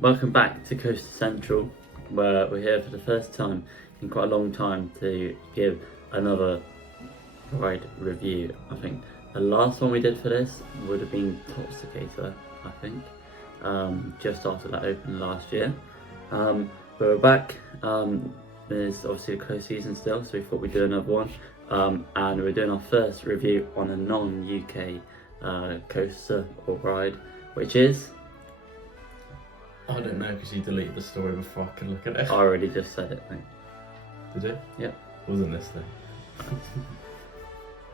Welcome back to Coaster Central, where we're here for the first time in quite a long time to give another ride review. I think the last one we did for this would have been Toxicator, I think, just after that opened last year. But we're back. There's obviously a close season still, so we thought we'd do another one. And we're doing our first review on a non-UK coaster or ride, which is... I don't know because you deleted the story before I can look at it. I already just said it, mate. Did you? Yep. Wasn't this thing?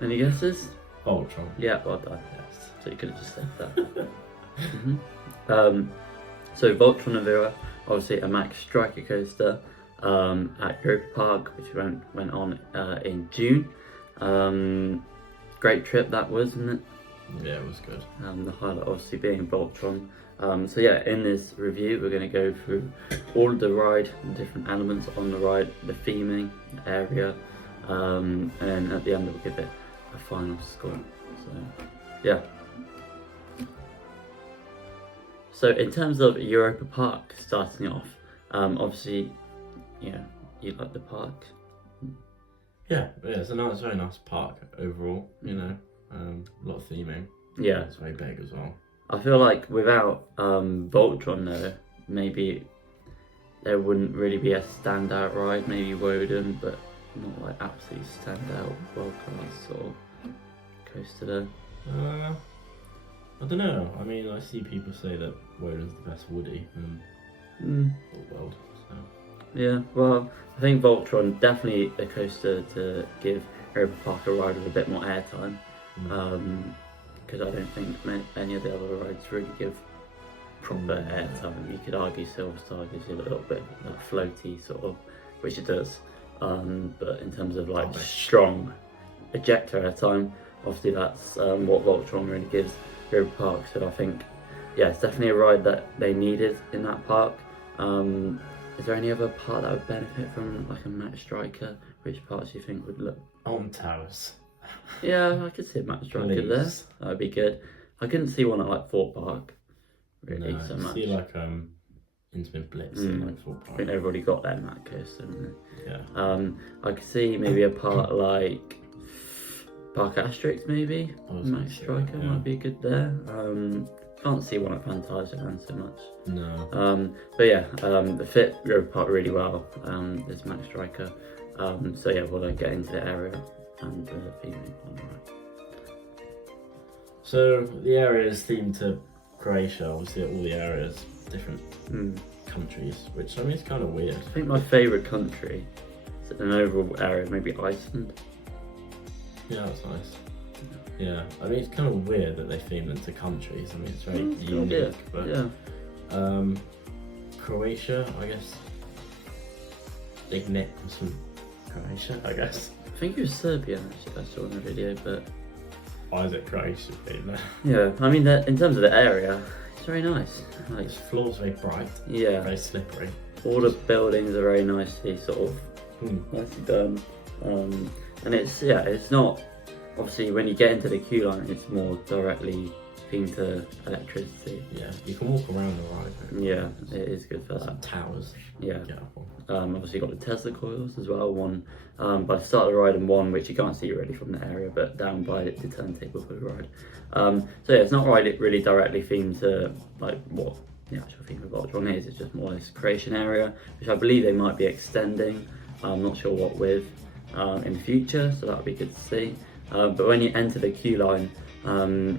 Any guesses? Voltron. Yeah, well done. Yes. So you could have just said that. So Voltron Nevera, obviously a Max Striker coaster at Europa Park, which went on in June. Great trip that was, wasn't it? Yeah, it was good. The highlight obviously being Voltron. So yeah, in this review we're going to go through all of the ride, the different elements on the ride, the theming, the area, and then at the end we'll give it a final score. So yeah. So in terms of Europa Park, starting off, obviously, yeah, you like the park. Yeah, it's a nice, very nice park overall. You know, a lot of theming. Yeah, It's very big as well. I feel like without Voltron though, maybe there wouldn't really be a standout ride. Maybe Woden, but not like absolutely standout world class sort of coaster there. I don't know. I mean, I see people say that Woden's the best Woody in the world. So. Yeah, well, I think Voltron definitely a coaster to give Europa Park a ride with a bit more airtime. Because I don't think any of the other rides really give proper airtime. You could argue Silver Star gives you a little bit of that floaty sort of, which it does. But in terms of like strong ejector airtime, obviously that's what Voltron really gives Europa Park. So I think, yeah, it's definitely a ride that they needed in that park. Is there any other part that would benefit from like a Max Striker? Which parts do you think would look? On towers. Yeah, I could see a Max Striker there. That would be good. I couldn't see one at like Fort Park, really, so much. See like Intamin Blitz and like Fort I Park. think they've already got that in that coaster, haven't they? Yeah. I could see maybe a part like Park Asterix, maybe. Max Striker might be good there. Can't see one at Fantasyland so much. No. But yeah, they fit Europa Park really well. This Max Striker. So yeah, we'll get into the area and the theming on the ride. So the area is themed to Croatia. Obviously, all the areas, different countries, which I mean, it's kind of weird. I think my favourite country, is an overall area, maybe Iceland. Yeah, that's nice. Yeah, I mean, it's kind of weird that they theme them to countries. I mean, it's very unique, but yeah. Croatia, I guess. Big Nick was from Croatia, I guess. I think it was Serbia actually, I saw in the video, but Why is it Croatia theme there? yeah, I mean, in terms of the area, it's very nice. Like, This floor's very bright, yeah, very slippery. all the buildings are very nicely sort of nicely done, and it's not obviously when you get into the queue line, it's more directly themed to electricity. Yeah, you can walk around the ride. Yeah, it is good for that. Some towers. Yeah. Get up on. Obviously got the Tesla coils as well. One by the start of the ride and one which you can't see really from the area, but down by the turntable for the ride. So yeah, it's not really directly themed to like what the actual theme of Voltron is. It's just more this creation area, which I believe they might be extending. I'm not sure what with in the future, so that would be good to see. But when you enter the queue line,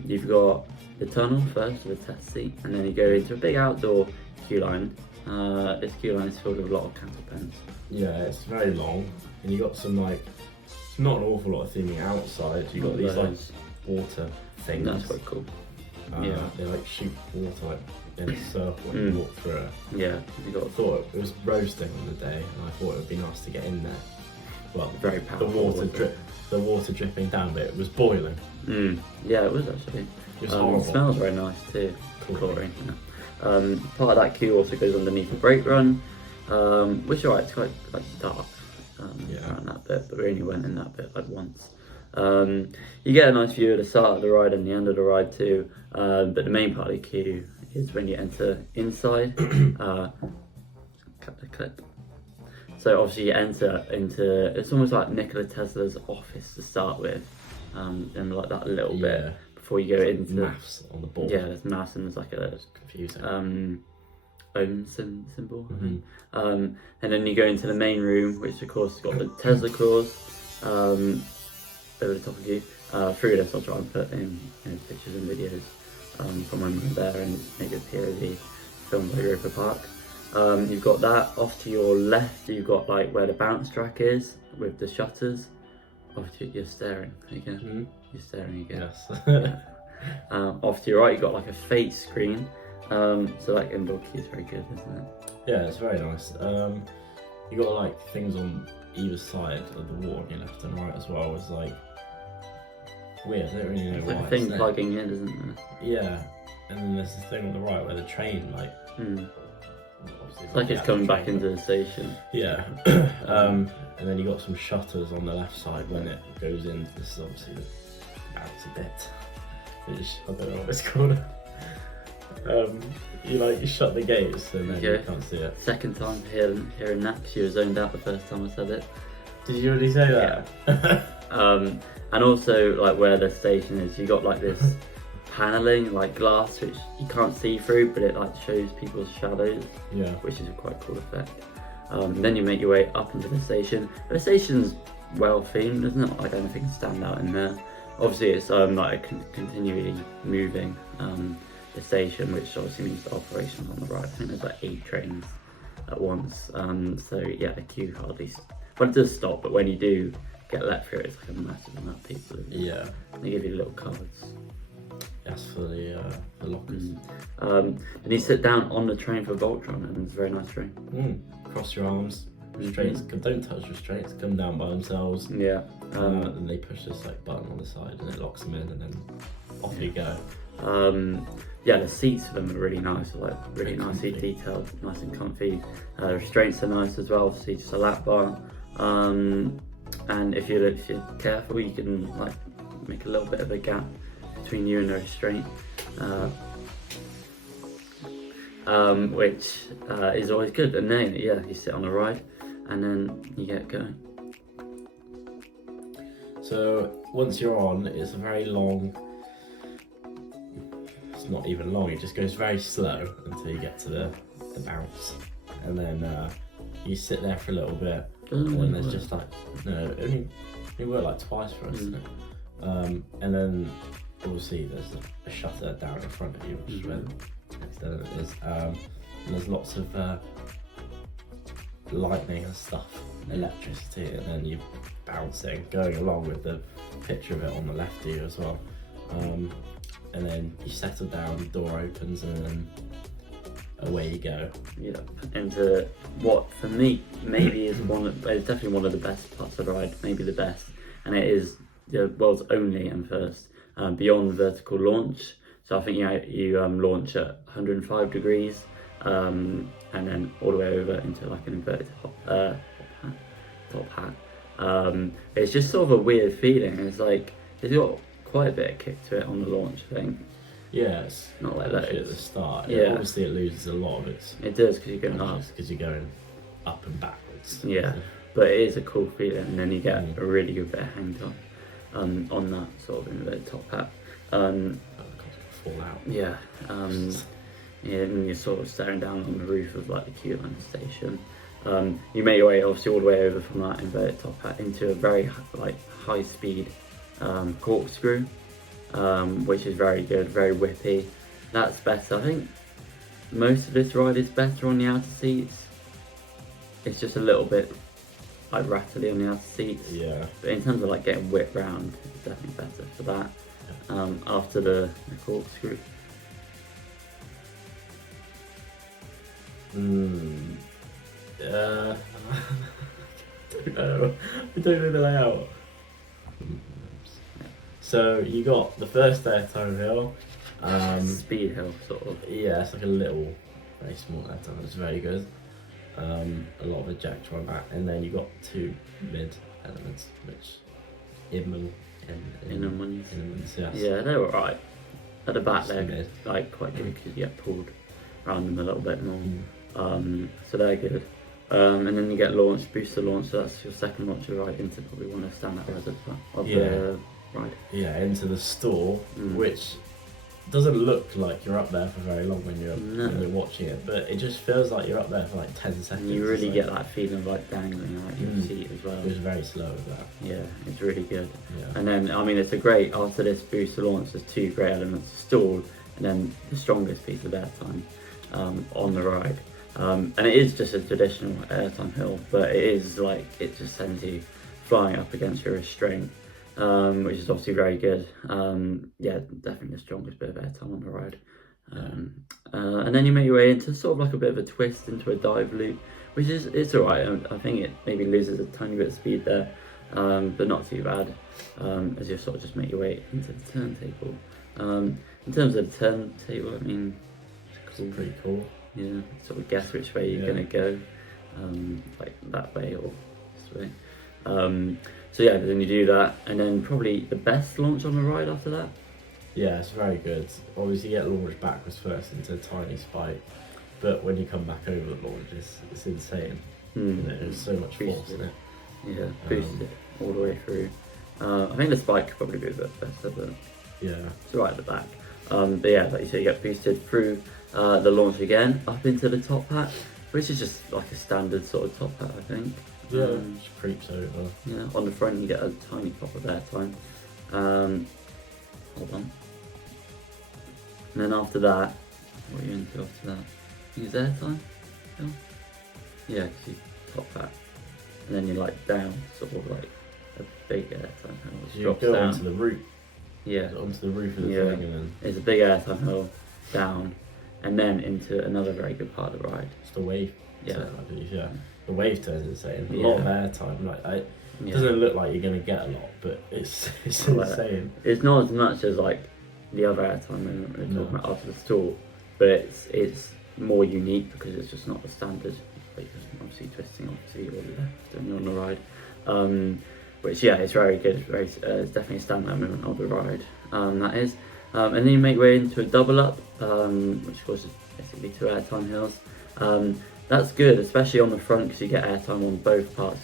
you've got the tunnel first with the test seat, and then you go into a big outdoor queue line. This queue line is filled with a lot of counterpens. Yeah, it's very long, and you got some like, it's not an awful lot of theming outside. You got these like water things. That's quite cool. Yeah, they like shoot water like in a circle when you walk through it. Yeah, I thought it was roasting on the day, and I thought it would be nice to get in there. Well, very powerful. The water dripping down, but it was boiling. Yeah, it was actually. It was horrible. It smells very nice too. Chlorine. Yeah. Part of that queue also goes underneath the brake run, which it's quite like dark around that bit, but we only went in that bit like once. You get a nice view of the start of the ride and the end of the ride too, but the main part of the queue is when you enter inside. Cut the clip. So obviously you enter into, it's almost like Nikola Tesla's office to start with, and like that little bit before you go into maths on the board. Yeah, there's maths and there's like a confusing ohm symbol. And then you go into the main room, which of course has got the Tesla claws over the top of you. Through this I'll try and put in pictures and videos from when we were there and make a POV filmed by Europa Park. You've got that. Off to your left you've got like where the bounce track is with the shutters. You're staring again. You're staring again. Yes. Off to your right you've got like a face screen. So like indoor key is very good, isn't it? Yeah, it's very nice. You got like things on either side of the wall on your left and right as well. It's like weird. I don't really know why. Like a thing plugging in, isn't there? Yeah, and then there's this thing on the right where the train like. It's like it's coming back into the station. Yeah. And then you got some shutters on the left side when it goes in. This is obviously the bouncy bit, which I don't know what it's called. You shut the gates and then you can't see it. Second time hearing that, because you were zoned out the first time I said it. Did you already say that? Yeah. And also like where the station is, you got like this paneling, like glass, which you can't see through, but it like shows people's shadows. Yeah. Which is a quite cool effect. Then you make your way up into the station. The station's well themed, isn't it? Like anything stand out in there. Obviously, it's like continually moving. The station, which obviously means the operations on the right. I think there's like 8 trains at once. So yeah, the queue hardly. Well, it does stop, but when you do get let through, it's like a massive amount of people. Yeah. They give you little cards. That's for the lockers. And you sit down on the train for Voltron, and it's a very nice train. Cross your arms. Restraints don't touch restraints. Come down by themselves. Yeah. And they push this like button on the side, and it locks them in, and then off you go. Yeah, the seats for them are really nice, like really nicely detailed, nice and comfy. The restraints are nice as well, so just a lap bar. And if you're careful, you can like make a little bit of a gap between you and the restraint, which is always good. And then you sit on the ride, and then you get going. So once you're on, it's a very long. Not even long, it just goes very slow until you get to the bounce, and then you sit there for a little bit, and then there's just like it worked like twice for us, isn't it? And then obviously there's a shutter down in front of you, which is where the next element is, and there's lots of lightning and stuff, electricity, and then you bouncing, going along with the picture of it on the left of you as well. And then you settle down, the door opens, and then away you go. Yeah, into what for me maybe is it's definitely one of the best parts of the ride, maybe the best, and it is the world's only and first beyond vertical launch. So I think you launch at 105 degrees, and then all the way over into like an inverted top hat. It's just sort of a weird feeling. It's like it's got quite a bit of kick to it on the launch, I think. Yeah, it's not like that at the start. Yeah, obviously it loses a lot of its. It does, because you're going up. Because you're going up and backwards. Yeah, but it is a cool feeling, and then you get a really good bit of hang time on that sort of inverted top hat. Fall out. Yeah, and you're sort of staring down on the roof of like the queue line station. You make your way obviously all the way over from that inverted top hat into a very like high speed corkscrew, which is very good, very whippy. That's better. I think most of this ride is better on the outer seats. It's just a little bit like rattly on the outer seats. Yeah. But in terms of like getting whipped round, it's definitely better for that. After the corkscrew. I don't know the layout. So you got the first airtime hill. Speed hill, sort of. Yeah, it's like a little, very small airtime. It's very good. A lot of eject on that, and then you got 2 mid elements, which Inner ones. Yes. Yeah, they were right. at the back they're Good. like quite good because you get pulled around them a little bit more. Mm. So they're good. And then you get launch, booster launch, so that's your second launch you ride into probably one of the standout rides of the ride. Yeah, into the store, Mm. which doesn't look like you're up there for very long when you're watching it, but it just feels like you're up there for like 10 seconds. You really get that feeling of like dangling out your seat as well. It was very slow with that. Yeah, it's really good. Yeah. And then, I mean, it's a great, after this booster launch, there's two great elements: stall, and then the strongest piece of airtime on the ride. And it is just a traditional airtime hill, but it is like, it just sends you flying up against your restraint, which is obviously very good. Yeah, definitely the strongest bit of airtime on the ride. And then you make your way into sort of like a bit of a twist into a dive loop, which is, it's alright. I think it maybe loses a tiny bit of speed there, but not too bad, as you sort of just make your way into the turntable. In terms of the turntable, I mean, It's pretty cool. yeah, sort of guess which way you're gonna go, like that way or this way. So yeah, then you do that, and then probably the best launch on the ride after that. Yeah, it's very good. Obviously, you get launched backwards first into a tiny spike, but when you come back over the launch, it's insane. There's so much force in it. Yeah, boosted it all the way through. I think the spike could probably be a bit better, but Yeah. it's right at the back. But yeah, like you said, you get boosted through the launch again, up into the top hat, which is just like a standard sort of top hat, I think. Yeah, just creeps over. Yeah, on the front you get a tiny pop of airtime. Hold on. And then after that, what are you into after that? Use airtime? Yeah, because you top hat. And then you're like down, sort of like a big airtime hill. So you go onto the roof. Yeah. Onto the roof of the thing, and then it's a big airtime hill, down, and then into another very good part of the ride. it's the wave. Yeah. turn, I believe, yeah. The wave turns insane. A Yeah. lot of airtime. It doesn't look like you're gonna get a lot, but it's Like insane. It's not as much as like the other airtime moment we're talking about after the stall, but it's more unique because it's just not the standard. Like you're obviously twisting obviously all left and you're on the ride. Which yeah, it's very good. It's definitely a standout moment of the ride. That is. And then you make way into a double up, which of course is basically two airtime hills. That's good, especially on the front because you get airtime on both parts.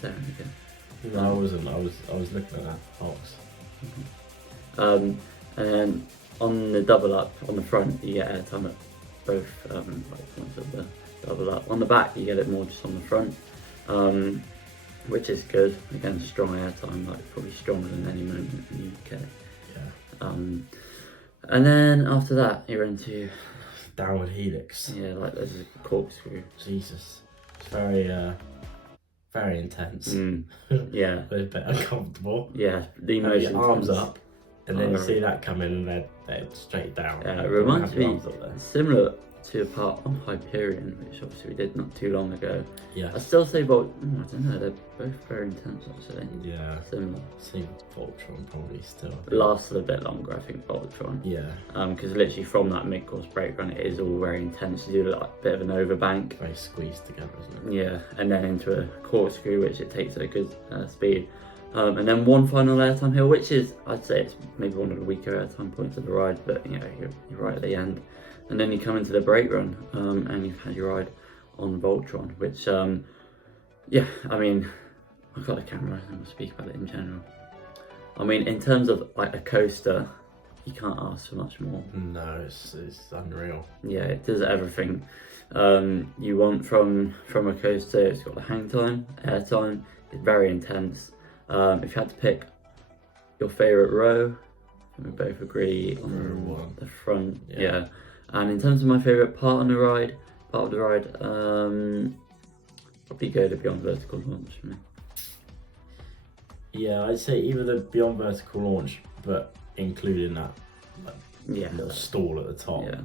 There we go. No, I wasn't. I was looking at that box. And then on the double up on the front, you get airtime at both points of the double up. On the back, you get it more just on the front, which is good. Again, strong airtime, like probably stronger than any moment in the UK. Yeah. And then after that, you're into Downward helix. yeah, like there's a corkscrew. Jesus, it's very intense. Yeah, But it's a bit uncomfortable. yeah. The Have most your arms intense. up, and then you see that coming, and they're straight down. Yeah, it You reminds have your me arms up there. similar to a part on Hyperion, which obviously we did not too long ago. Yeah. I still say I don't know, they're both very intense actually. Yeah. Similar. See Voltron probably still. It lasted a bit longer, I think, Voltron. Yeah. Because literally from that mid-course brake run, it is all very intense. You do like a bit of an overbank. Very squeezed together, isn't it? Yeah, and then into a corkscrew, which it takes at a good speed. And then one final airtime hill, which is, I'd say it's maybe one of the weaker airtime points of the ride, but you know, you're right at the end. And then you come into the brake run, and you've had your ride on Voltron, which, yeah, I mean, I've got the camera and we'll speak about it in general. I mean, in terms of like a coaster, you can't ask for much more. No, it's unreal. Yeah, it does everything you want from a coaster. It's got the hang time, air time. It's very intense. If you had to pick your favourite row, we both agree on Row one. the front. Yeah. Yeah. And in terms of my favourite part of the ride, probably go to Beyond Vertical Launch for me. Yeah, I'd say either the Beyond Vertical Launch, but including that Yeah. little stall at the top, Yeah.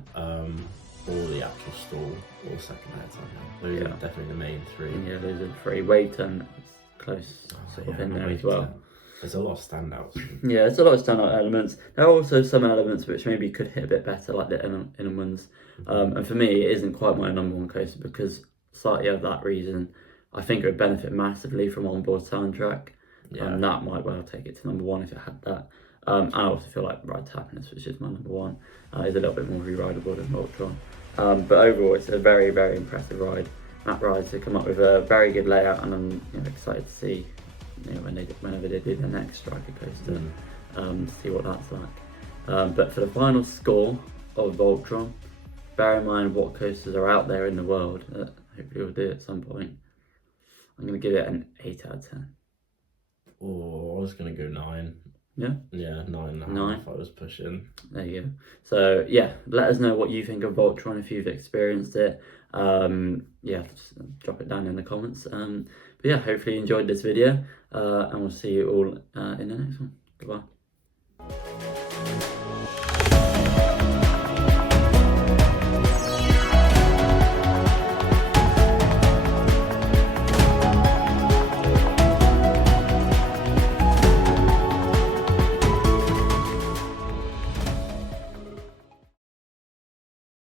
or the actual stall, or the second airtime. Those Yeah. are definitely the main three. Yeah, those are the three. Wave turn is close sort of Yeah, in there wait as well. till- There's a lot of standouts. Yeah, it's a lot of standout elements. There are also some elements which maybe could hit a bit better, like the inner ones. And for me, it isn't quite my number one coaster because slightly of that reason, I think it would benefit massively from onboard soundtrack. Yeah. That might well take it to number one if it had that. And I also feel like Ride to Happiness, which is my number one, is a little bit more re-rideable than Voltron. But overall, it's a very, very impressive ride. Matt Rides have come up with a very good layout, and I'm excited to see whenever they do their next Striker coaster, to see what that's like. But for the final score of Voltron, bear in mind what coasters are out there in the world that hopefully we'll do at some point. I'm going to give it an 8 out of 10. Oh, I was going to go 9. Yeah? Yeah, 9.5. 9? I was pushing. There you go. So, yeah, let us know what you think of Voltron if you've experienced it. Yeah, just drop it down in the comments. But yeah, hopefully you enjoyed this video, and we'll see you all in the next one. Goodbye.